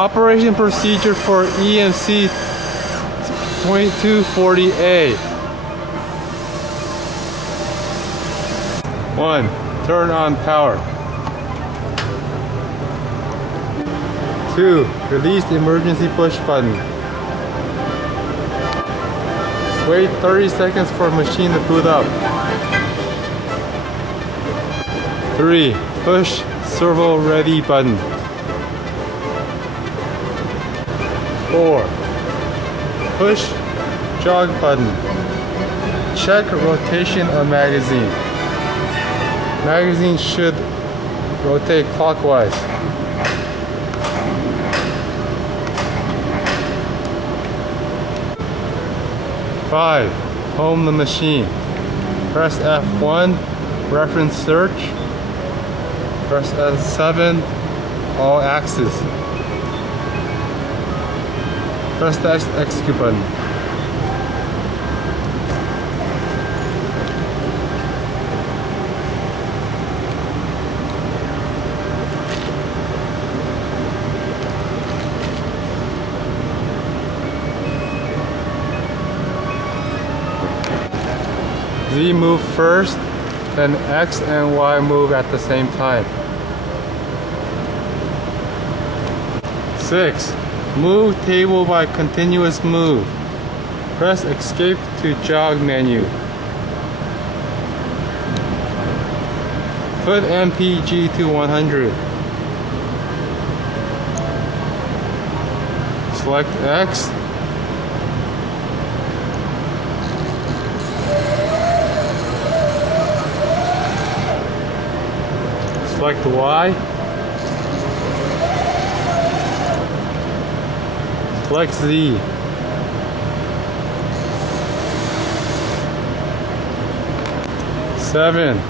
Operation procedure for EMC-2240A. 1. Turn on power. 2. Release the emergency push button. Wait 30 seconds for machine to boot up. 3. Push servo ready button. 4. Push jog button. Check rotation of magazine. Magazine should rotate clockwise. 5. Home the machine. Press F1, reference search. Press F7, all axes. Press the execute button. Z move first, then X and Y move at the same time. 6. Move table by continuous move. Press escape to jog menu. Put MPG to 100. Select X. Select Y. Select Z. Seven.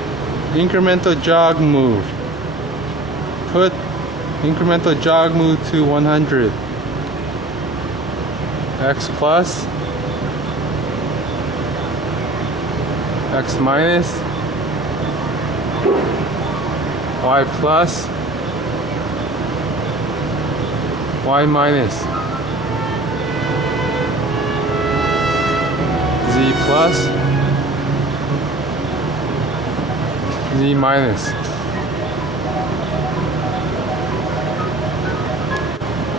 Incremental jog move. Put incremental jog move to 100. X plus. X minus. Y plus. Y minus. Z plus. Z minus.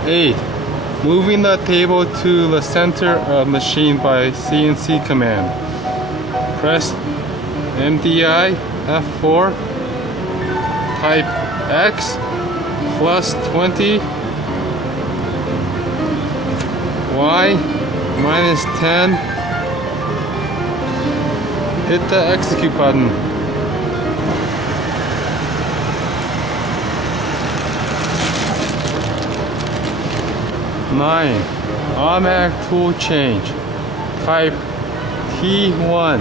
8. Moving the table to the center of machine by CNC command. Press MDI F4. Type X plus 20. Y minus 10. Hit the execute button. 9. Automatic tool change. Type T1.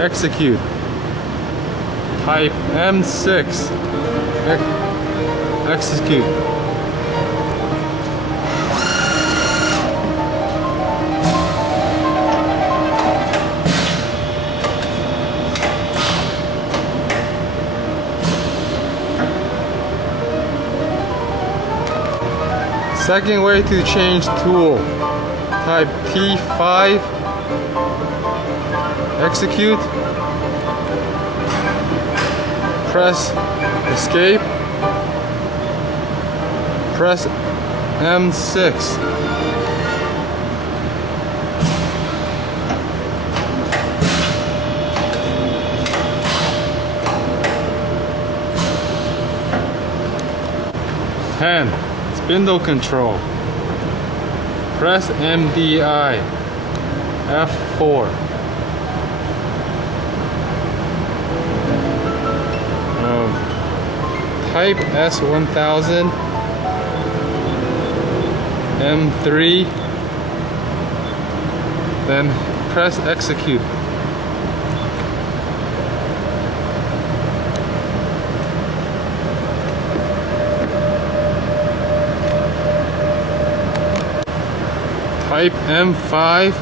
Execute. Type M6. Execute. Second way to change tool. Type T5. Execute. Press escape. Press M6. Spindle control. Press MDI F4. Type S1000 M3, then press execute. Type M5,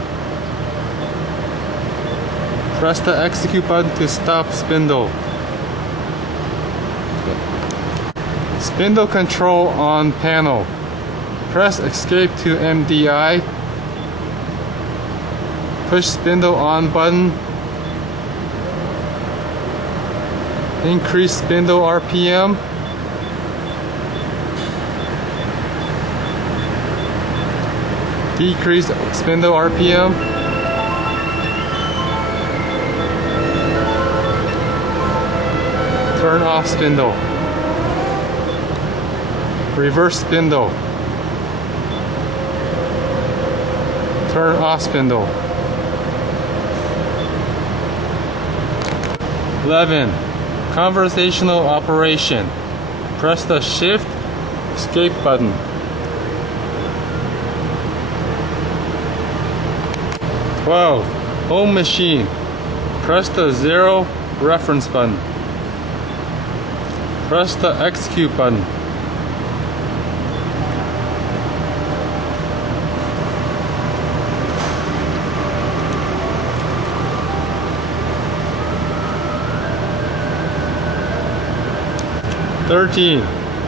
press the execute button to stop spindle. Spindle control on panel. Press escape to MDI. Push spindle on button. Increase spindle RPM. Decrease spindle RPM. Turn off spindle. Reverse spindle. Turn off spindle. 11. Conversational operation. Press the shift escape button. 12. Home machine. Press the 0 reference button. Press the execute button.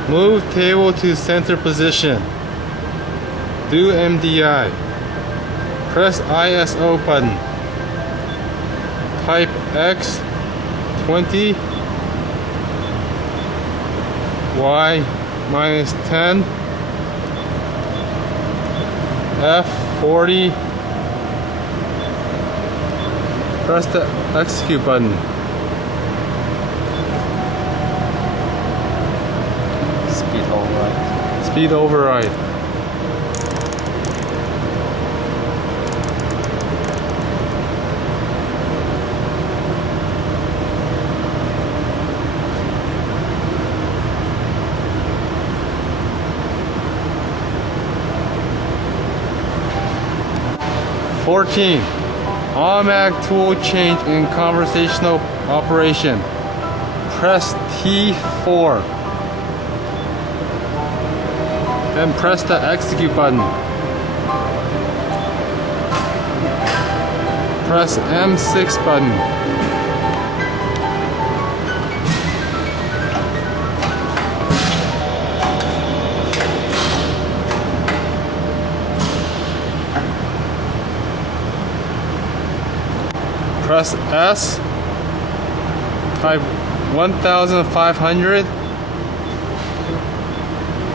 Move table to center position. Do MDI. Press ISO button. Type X 20 Y minus 10 F 40. Press the execute button. Speed override. Automatic tool change in conversational operation. Press T4. Then press the execute button. Press M6 button. Press S. Type 1500.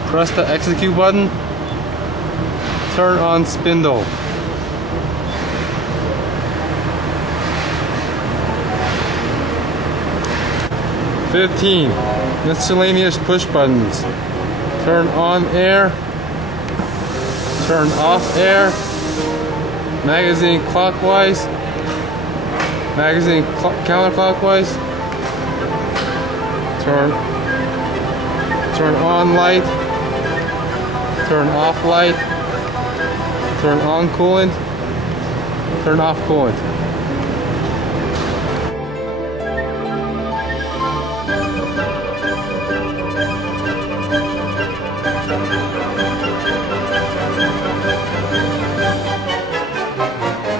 Press the execute button. Turn on spindle. Miscellaneous push buttons. Turn on air. Turn off air. Magazine clockwise. Magazine counterclockwise. Turn on light. Turn off light. Turn on coolant. Turn off coolant.